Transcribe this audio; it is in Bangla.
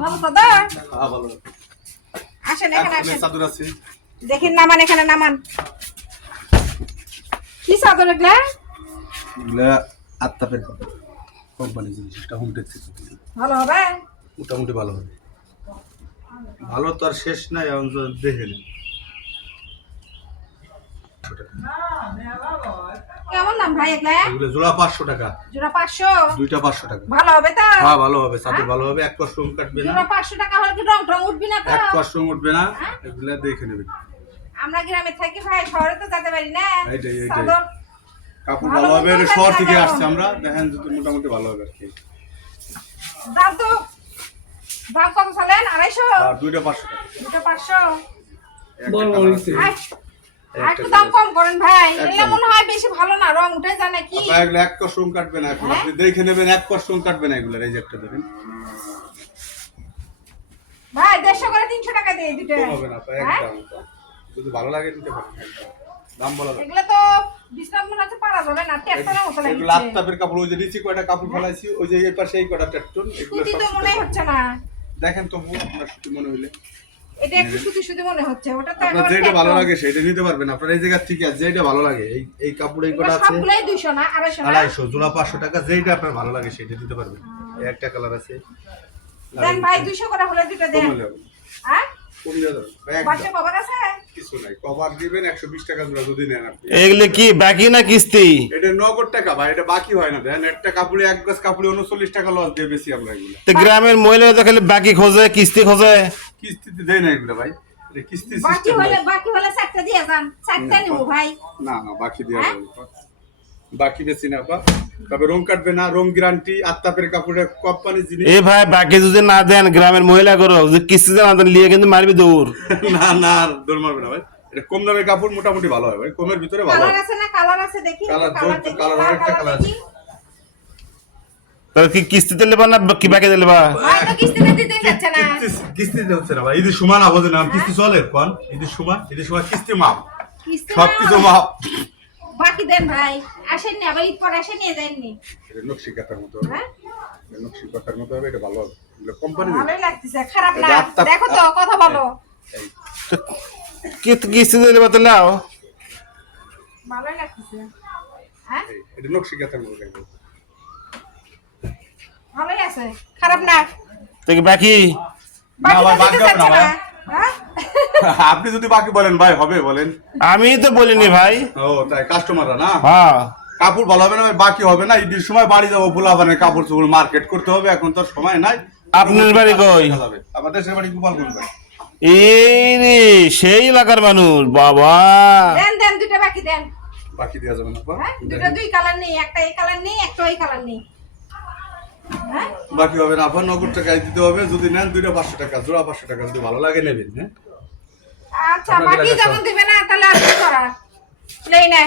ভালো দাদা? হ্যাঁ ভালো। আসেন এখানে আসেন। চাদর আছে। দেখেন নামান এখানে নামান। কি চাদর এগুলা? এগুলা আত্তাপের কোম্পানি জিনিস, এটা হোম টেক্স। ভালো হবে? মোটামুটি ভালো হবে। ভালো তো আর শেষ নাই, এখন তো দেখে নিন। কেমন দাম ভাই এগুলা? এগুলো জোড়া 500 টাকা। জোড়া 500? দুইটা 500 টাকা। ভালো হবে তো? হ্যাঁ ভালো হবে, চাদর ভালো হবে, এক কষ্ট কাটবে না। জোড়া 500 টাকা হলে কি রং টং উঠবি না তো? এক কষ্ট উঠবে না, এগুলা দেখে নেবেন। আমরা গ্রামে থাকি ভাই, শহরে তো যেতে পারি না। এইটাই। চাদর কাপড় ভালো হবে, এটা শহর থেকে আসছে আমরা, দেখেন যদি মোটামুটি ভালো হবে আর কি। দাম কত চালেন? 250? আর দুইটা 500 টাকা। দুটো 500? বড় হইছে। আর একটু দাম কম করেন ভাই, এলে মনে হয় বেশি ভালো না, রং উঠে যায় নাকি? আপনার এগুলো এক কষ্ট কাটবে না, এখন আপনি দেখে নেবেন, এক কষ্ট কাটবে না এগুলো। এই যে একটা দেখেন ভাই 150 করে 300 টাকা দিয়ে দিতে হবে না, একদম যদি ভালো লাগে দিতে পারেন, দাম বলা যাবে। এগুলো তো বিশ্রাম মনে হচ্ছে পারা যাবে না, টেকটনের মতো লাগছে। এগুলো আত্তাপের কাপড়, ওই যে নিচে কয়টা কাপড় ফলাইছি, ওই যে এই পাশে এই কয়টা টেকটন, এগুলো সুতি সব তো মনে হচ্ছে না। দেখেন তো আপনার সুতি মনে হইলে এটা একটু সুতি মনে হচ্ছে, ওটা তো আপনার যেটা ভালো লাগে সেটা নিতে পারবেন। আপনার এই জায়গা থেকে যেটা ভালো লাগে, এই কাপড় এই কটা আছে সবগুলাই 200 না 250 না? 250 জোড়া 500 টাকা, যেটা আপনার ভালো লাগে সেটা দিতে পারবেন। এই একটা কালার আছে, দেন ভাই 200 করে হলে দুটো দেন। কম হবে, হ্যাঁ কম দিয়ে দেবেন বাসে একদম কভার আছে? কিছু নাই, কভার দিবেন 120 টাকা জোড়া যদি নেন আপনি। এগুলো কি বাকি না কিস্তি? এটা নগদ টাকা ভাই, এটা বাকি হয় না। দেখেন একটা কাপড়ে এক গজ কাপড়ে 39 টাকা লস দিয়ে বেশি আমরা এগুলো। তো গ্রামের মহিলারা তো খালি বাকি খোঁজে, কিস্তি খোঁজে। কিস্তিতে দেয় না এগুলো ভাই, এটা কিস্তি বাকি সিস্টেম। হলে চারটা দিয়ে যান, চারটা নিব ভাই। না বাকি দেওয়া যাবে না। বাকি বেশি না বা, তবে রং কাটবে না, রং গ্যারান্টি, আত্তাপের কাপড়ের কোম্পানি জিনিস। এ ভাই বাকি যদি না দেন গ্রামের মহিলা করো, যে কিস্তিতে না দেন লিয়ে কিন্তু মারবি দৌড়। না দৌড় মারবে না ভাই, এটা কম দামের কাপড়, মোটামুটি ভালো হয় ভাই, কমের ভিতরে ভালো কালার হয়। আছে না? কালার আছে দেখি। কালার দেখি, কালার আরেকটা কালার আছে। তাহলে কি কিস্তিতে নেবা না কি বাকি দিলেবা? ভাই তো কিস্তিতে দিতে যাচ্ছে না। কিস্তিতে হচ্ছে না ভাই, ঈদের সময় না বোঝে না, কিস্তি চলে কোন ঈদের সময় কিস্তি মাপ, কিস্তি সবকিছু মাপ। বাকি দেন ভাই, আসেন নি আবার ঈদ পরে আসেন নিয়ে যাননি। এটা নকশি কাটার মতো, হ্যাঁ নকশি কাটার মতো হবে, এটা ভালো হবে, এগুলো কোম্পানি ভালোই লাগতেছে, খারাপ না। এটা দেখো তো কথা বলো। কিস্তিতে নেবা তাহলে আও। ভালোই লাগতেছে। হ্যাঁ এটা নকশি কাটার মতো দেখো। ভালোই আছে, খারাপ না। তো কি বাকি? বাকি ভাই, তো বাকি দিতে হবে না চাচ্ছে ভাই। না। হ্যাঁ আপনি যদি বাকি বলেন ভাই হবে বলেন। আমি তো বলিনি ভাই। ও তাই, কাস্টমাররা না, হ্যাঁ কাপড় ভালো হবে না ভাই, বাকি হবে না। ঈদের সময় বাড়ি যাবো, পোলাপানের কাপড় চোপড় মার্কেট করতে হবে, এখন তো সময় নাই। আপনার বাড়ি কই? আমাদের দেশের বাড়ি গোপালগঞ্জ ভাই। এই রে সেই এলাকার মানুষ বাবা। দেন দুটো বাকি দেন। বাকি দেওয়া যাবে না আপা? হ্যাঁ দুটো দুই কালার নেই, একটা এই কালার নেই, একটা ওই কালার নেই। হ্যাঁ বাকি হবে না আপা, নগদ টাকায় দিতে হবে। যদি নেন দুইটা 500 টাকা, জোড়া 500 টাকা, যদি ভালো লাগে নেবেন। হ্যাঁ আচ্ছা, বাকি যখন দিবে না তাহলে আর কি করা? নেই না।